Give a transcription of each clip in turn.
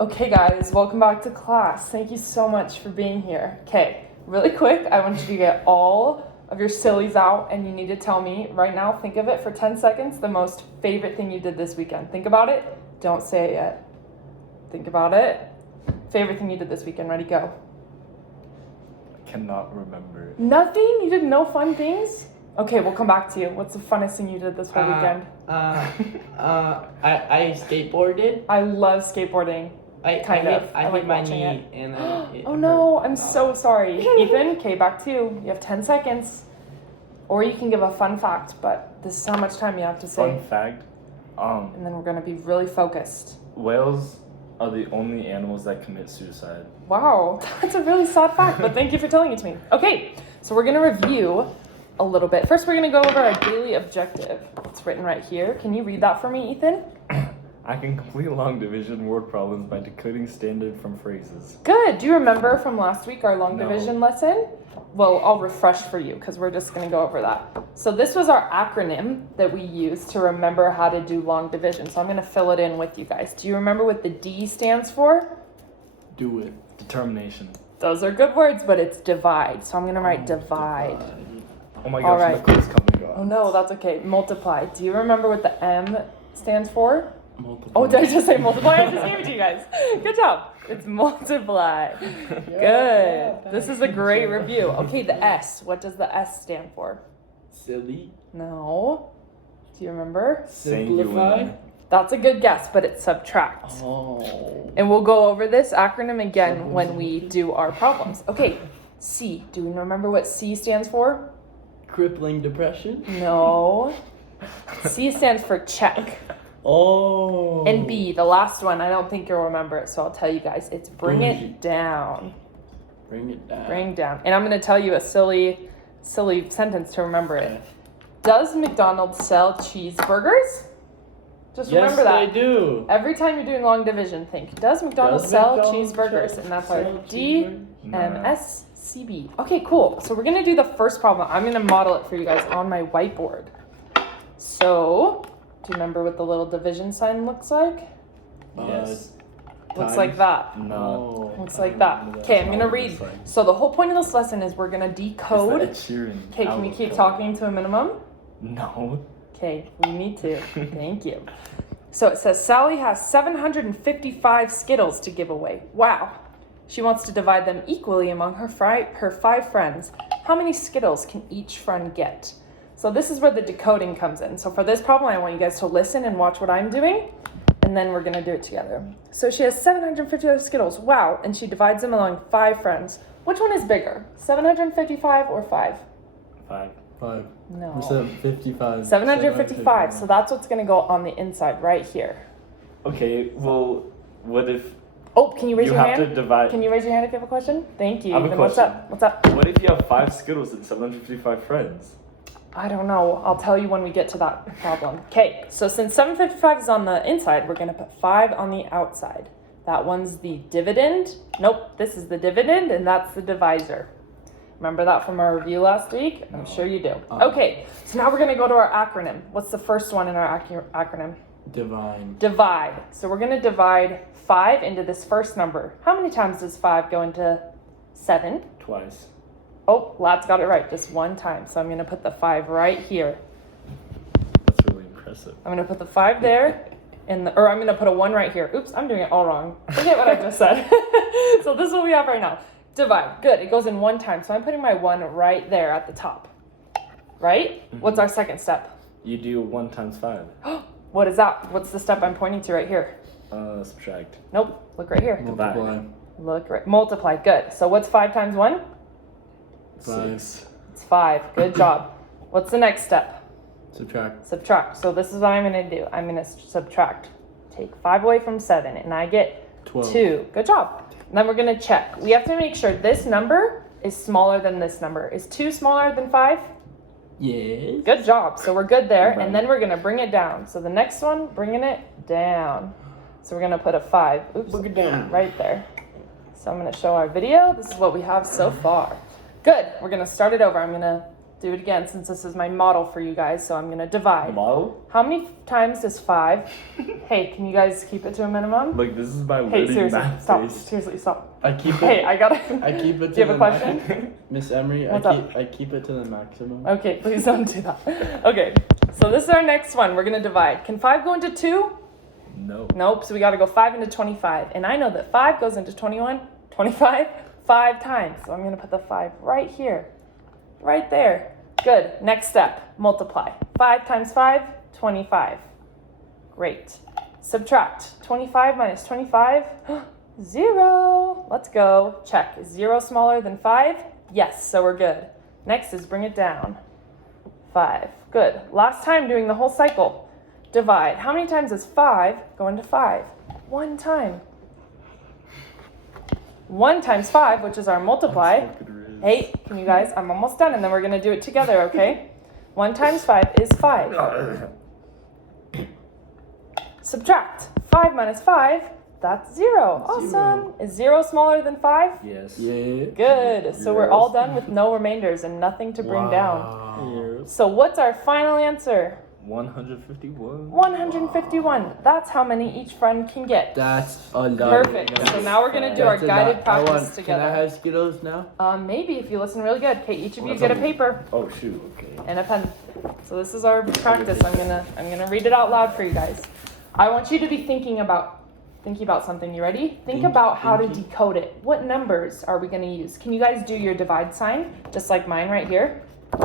Okay guys, welcome back to class. Thank you so much for being here. Okay, really quick, I want you to get all of your sillies out and you need to tell me right now, think of it for 10 seconds, the most favorite thing you did this weekend. Think about it. Don't say it yet. Think about it. Favorite thing you did this weekend. Ready, go. I cannot remember. Nothing? You did no fun things? Okay, we'll come back to you. What's the funnest thing you did this whole weekend? I skateboarded. I love skateboarding. I like hit my watching knee it. and it Oh no, hurt. I'm so sorry. Ethan, okay, back to you. You have 10 seconds. Or you can give a fun fact, but this is how much time you have to say. Fun fact, And then we're gonna be really focused. whales are the only animals that commit suicide. Wow, that's a really sad fact, but thank you for telling it to me. Okay, so we're gonna review a little bit. First, we're gonna go over our daily objective. It's written right here. Can you read that for me, Ethan? I can complete long division word problems by decoding standard from phrases. Good. Do you remember from last week our long No. division lesson? Well, I'll refresh for you because we're just going to go over that. So this was our acronym that we use to remember how to do long division. So I'm going to fill it in with you guys. Do you remember what the D stands for? Do it. Determination. Those are good words, but it's divide. So I'm going to write divide. Oh my All gosh, right. my quiz coming on. Oh no, that's okay. Multiply. Do you remember what the M stands for? Multiple. Oh, did I just say multiply? I just gave it to you guys. Good job. It's multiply. Good. This is a great review. Okay, the S. What does the S stand for? Silly. No. Do you remember? Simplify. That's a good guess, but it's subtract. Oh. And we'll go over this acronym again when we do our problems. Okay, C. Do we remember what C stands for? Crippling depression. No. C stands for check. Oh. And B, the last one, I don't think you'll remember it, so I'll tell you guys. It's bring Bougie. it down. Bring it down. Bring down. And I'm going to tell you a silly sentence to remember it. Does McDonald's sell cheeseburgers? Just Yes, remember that. they do. Every time you're doing long division, think, does McDonald's sell cheeseburgers? And that's our DMSCB. Okay, cool. So we're going to do the first problem. I'm going to model it for you guys on my whiteboard. So, do you remember what the little division sign looks like? Yes. Looks like that. No. Looks like that. Okay, I'm going to read. So the whole point of this lesson is we're going to decode. It's the Ed Sheeran Okay, can we album keep cover. talking to a minimum? No. Okay, we need to. Thank you. So it says Sally has 755 Skittles to give away. Wow. She wants to divide them equally among her 5 friends. How many Skittles can each friend get? So this is where the decoding comes in. So for this problem, I want you guys to listen and watch what I'm doing, and then we're gonna do it together. So she has 755 Skittles. Wow. And she divides them among 5 friends. Which one is bigger, 755 or 5? 5. 5. No. 55. 755. So that's what's gonna go on the inside right here. Okay, well, what if Oh, can you raise you your have hand? to divide... Can you raise your hand if you have a question? Thank you. I have a Ethan, what's question. up? What's up? What if you have 5 Skittles and 755 friends? I don't know. I'll tell you when we get to that problem. Okay, so since 755 is on the inside, we're going to put 5 on the outside. That one's the dividend. Nope, this is the dividend, and that's the divisor. Remember that from our review last week? I'm sure you do. Okay, so now we're going to go to our acronym. What's the first one in our acronym? Divine. Divide. So we're going to divide 5 into this first number. How many times does 5 go into 7? Twice. Oh, Lad's got it right, just one time. So I'm going to put the 5 right here. That's really impressive. I'm going to put the 5 there, or I'm going to put a 1 right here. Oops, I'm doing it all wrong. Forget what I just said. So this is what we have right now. Divide. Good. It goes in 1 time. So I'm putting my 1 right there at the top. Right? Mm-hmm. What's our second step? You do 1 times 5. What is that? What's the step I'm pointing to right here? Subtract. Nope. Look right here. Multiply. Look right. Multiply. Good. So what's 5 times 1? 5. 6. It's 5. Good job. What's the next step? Subtract. Subtract. So this is what I'm going to do. I'm going to subtract. Take 5 away from 7, and I get 12. 2. Good job. And then we're going to check. We have to make sure this number is smaller than this number. Is 2 smaller than 5? Yes. Good job. So we're good there. And then we're going to bring it down. So the next one, bringing it down. So we're going to put a 5. Oops. Bring it down. Right there. So I'm going to show our video. This is what we have so far. Good. We're going to start it over. I'm going to do it again since this is my model for you guys. So I'm going to divide. Model? How many times is 5? Hey, can you guys keep it to a minimum? Like, this is my Hey, learning seriously, math stop. face. Seriously, stop. I keep it. Hey, I gotta. I keep it. Do you have a question? Miss Emery, What's up? I keep it to the maximum. Okay, please don't do that. Okay, so this is our next one. We're gonna divide. Can 5 go into 2? No. Nope. So we gotta go 5 into 25, and I know that 5 goes into 25 5 times. So I'm gonna put the 5 right here, right there. Good. Next step, multiply. 5 times 5, 25. Great. Subtract. 25 minus 25, 0. Let's go. Check. Is 0 smaller than 5? Yes, so we're good. Next is bring it down. 5. Good. Last time doing the whole cycle. Divide. How many times does 5 go into 5? 1 time. 1 times 5, which is our multiply. Hey, can you guys? I'm almost done, and then we're going to do it together, okay? 1 times 5 is 5. Subtract. 5 minus 5, that's 0. Awesome. Is 0 smaller than 5? Yes. Yeah. Good. So we're all done with no remainders and nothing to bring down. Yes. So what's our final answer? 151. 151. That's how many each friend can get. That's a lot. Perfect. So now we're going to do our That's a guided lot. practice Can I together. have Skittles now? Maybe if you listen really good. Okay, each of you What's get a up? paper Oh, shoot. Okay. and a pen. So this is our practice. I'm gonna read it out loud for you guys. I want you to be thinking about something. You ready? Think about how to decode it. What numbers are we going to use? Can you guys do your divide sign just like mine right here?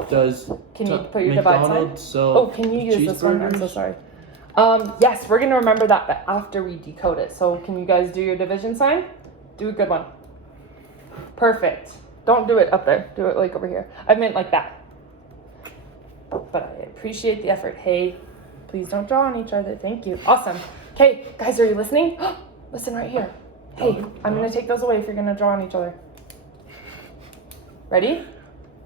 Can you put your divide sign? McDonald's sell Oh, can you use this one? I'm so sorry. Yes, we're gonna remember that, but after we decode it. So can you guys do your division sign? Do a good one. Perfect. Don't do it up there. Do it like over here. I meant like that. But I appreciate the effort. Hey, please don't draw on each other. Thank you. Awesome. Okay, guys, are you listening? Listen right here. Hey, I'm gonna take those away if you're gonna draw on each other. Ready?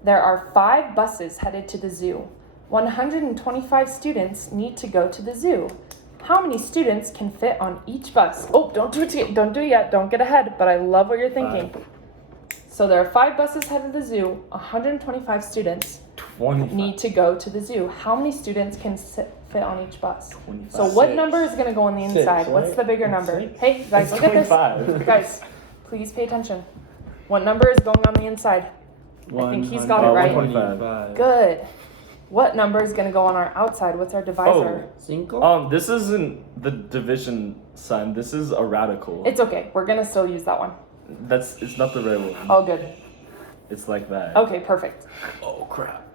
There are 5 buses headed to the zoo. 125 students need to go to the zoo. How many students can fit on each bus? Oh, don't do it yet. Don't get ahead, but I love what you're thinking. So there are 5 buses headed to the zoo. 125 students 25. need to go to the zoo. How many students can fit on each bus? 25. So what 6. number is going to go on the 6, inside? What's right? the bigger number? 6. Hey, guys, It's look at this. 25. Guys, please pay attention. What number is going on the inside? I think he's got it right. 125. Good. What number is going to go on our outside? What's our divisor? Cinco? This isn't the division sign. This is a radical. It's okay. We're going to still use that one. It's not the right one. Oh, good. It's like that. Okay, perfect. Oh crap.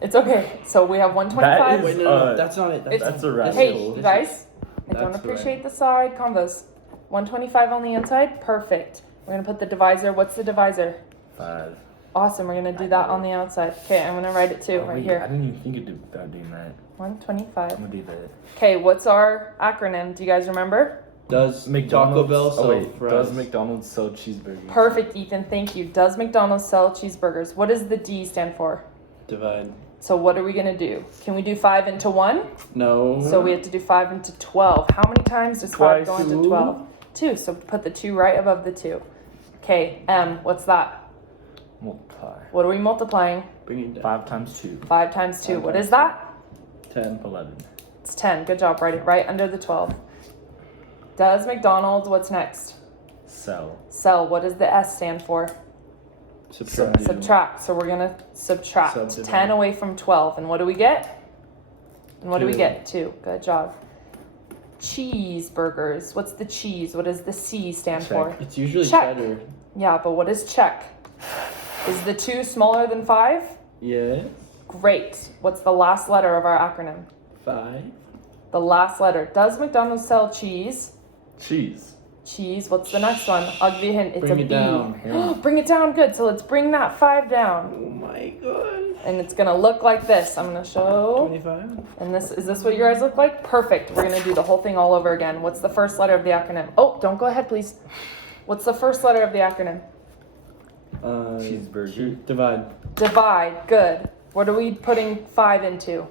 It's okay. So we have 125. That is- Wait, no, that's not it. That's a radical. Hey, you guys, I don't That's appreciate the side combos. 125 on the inside. Perfect. We're going to put the divisor. What's the divisor? 5. Awesome. We're going to do that on the outside. Okay, I'm going to write it too, Oh, right wait, here. I didn't even think about doing that. 125. I'm gonna do that. Okay, what's our acronym? Do you guys remember? Does McDonald's. Taco Bell sell fries? Does McDonald's sell cheeseburgers? Perfect, Ethan. Thank you. Does McDonald's sell cheeseburgers? What does the D stand for? Divide. So what are we going to do? Can we do 5 into 1? No. So we have to do 5 into 12. How many times does 5 go into 12? 2. So put the 2 right above the 2. Okay, M, what's that? Multiply. What are we multiplying? Bring it down. 5 times 2. 5 times 2. 5 What times is that? 10. 11. It's 10. Good job. Write it right under the 12. Does McDonald's, what's next? Sell. Sell. What does the S stand for? Subtract. Subtract. So we're going to subtract Subdivide. 10 away from 12. And what do we get? And what do we 2. get? 2. Good job. Cheeseburgers. What's the cheese? What does the C stand Check. for? It's usually Check. cheddar. Yeah, but what is check? Is the 2 smaller than 5? Yes. Great. What's the last letter of our acronym? 5. The last letter. Does McDonald's sell cheese? Cheese. Cheese. What's the next one? I'll give you a hint. It's Bring a it B. down. Bring it down. Good. So let's bring that 5 down. Oh my god. And it's going to look like this. I'm going to show. 25. And is this what you guys look like? Perfect. We're going to do the whole thing all over again. What's the first letter of the acronym? Oh, don't go ahead, please. What's the first letter of the acronym? Cheeseburger. Divide. Divide. Good. What are we putting 5 into?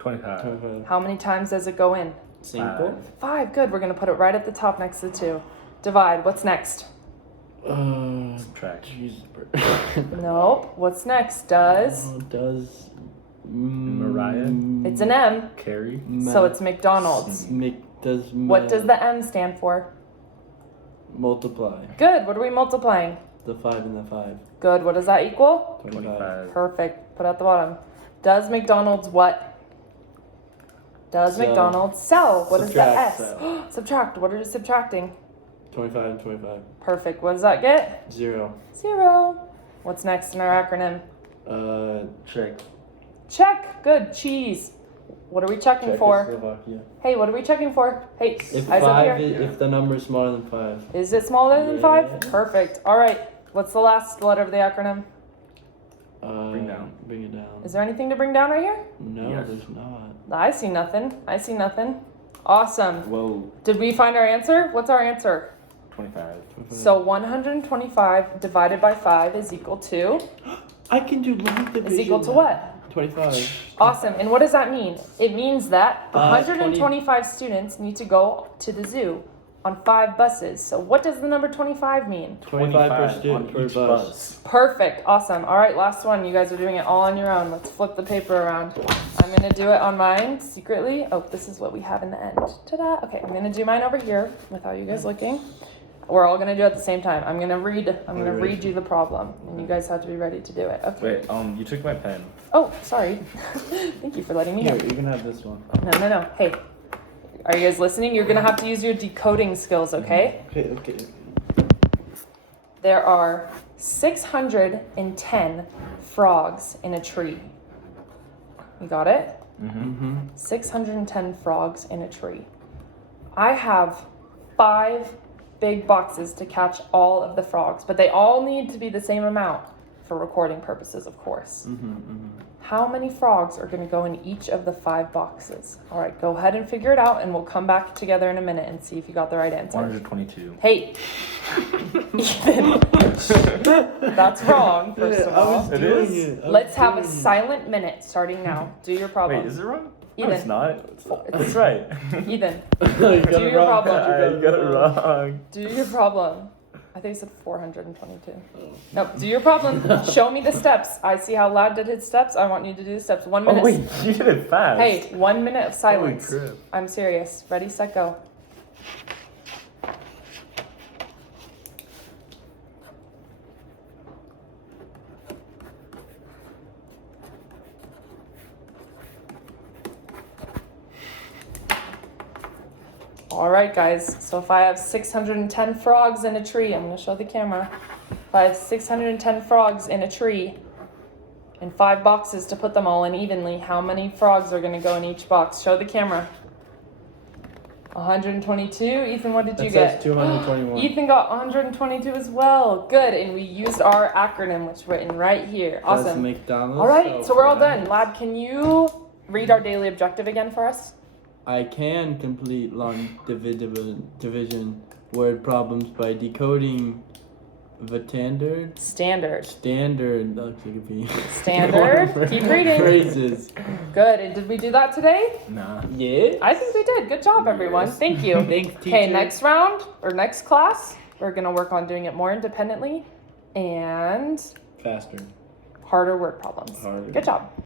25. 25. How many times does it go in? Cinco. 5. Good. We're going to put it right at the top next to 2. Divide. What's next? Subtract. Jesus. Nope. What's next? Does. Does. Mariah? It's an M, Carrie? so it's McDonald's. What does the M stand for? multiply? Good. What are we multiplying? The 5 and the 5. Good. What does that equal? 25. Perfect. Put at the bottom. Does McDonald's what? Does Sell. McDonald's sell? What is the S? Subtract, Subtract. What are you subtracting? 25 and 25. Perfect. What does that get? 0. 0. What's next in our acronym? Check. Check. Good. Cheese. What are we checking for? Czechoslovakia. Hey, what are we checking for? Hey, If eyes up 5, here. if the number is smaller than 5. Is it smaller than Yeah. 5? Perfect. All right. What's the last letter of the acronym? Bring down. Bring it down. Is there anything to bring down right here? No, Yes. there's not. I see nothing. I see nothing. Awesome. Well, Did we find our answer? What's our answer? 25. So 125 divided by 5 is equal to? I can do long division. Is equal to what? 25. Awesome. And what does that mean? It means that 20. 125 students need to go to the zoo on 5 buses. So what does the number 25 mean? 25 per on student per each bus. Perfect. Awesome. All right, last one. You guys are doing it all on your own. Let's flip the paper around. I'm going to do it on mine secretly. Oh, this is what we have in the end. Ta-da. Okay, I'm going to do mine over here without you guys looking. We're all going to do it at the same time. I'm going to read you the problem, and you guys have to be ready to do it. Okay. Wait, you took my pen. Oh, sorry. Thank you for letting me know. Here, you can have this one. No. Hey, are you guys listening? You're going to have to use your decoding skills, okay? Okay. There are 610 frogs in a tree. You got it? Mm-hmm. 610 frogs in a tree. I have 5 big boxes to catch all of the frogs, but they all need to be the same amount for recording purposes, of course. How many frogs are going to go in each of the 5 boxes? All right, go ahead and figure it out, and we'll come back together in a minute and see if you got the right answer. 122. Hey, Ethan, that's wrong, first of all. It is? Let's have a silent minute starting now. Do your problem. Wait, is it wrong? No, Ethan. it's not. It's right. Ethan, You got do it your wrong. problem. You got it wrong. Do your problem. I think it said 422. Nope, do your problem. Show me the steps. I see how Lad did his steps. I want you to do the steps. 1 minute. Oh, wait, you did it fast. Hey, 1 minute of silence. Holy crap. I'm serious. Ready, set, go. All right, guys. So if I have 610 frogs in a tree, I'm going to show the camera. If I have 610 frogs in a tree and 5 boxes to put them all in evenly, how many frogs are going to go in each box? Show the camera. 122. Ethan, what did you That get? says 221. Ethan got 122 as well. Good. And we used our acronym, which is written right here. That's Awesome. McDonald's. All right, so we're all done. Lad, can you read our daily objective again for us? I can complete long division word problems by decoding the standard lexicography. Standard. Keep reading. Phrases. Good. And did we do that today? Nah. Yeah. I think we did. Good job, everyone. Yes. Thank you. Thanks, Okay, teacher. next round or next class, we're going to work on doing it more independently and Faster. harder word problems. Harder. Good job.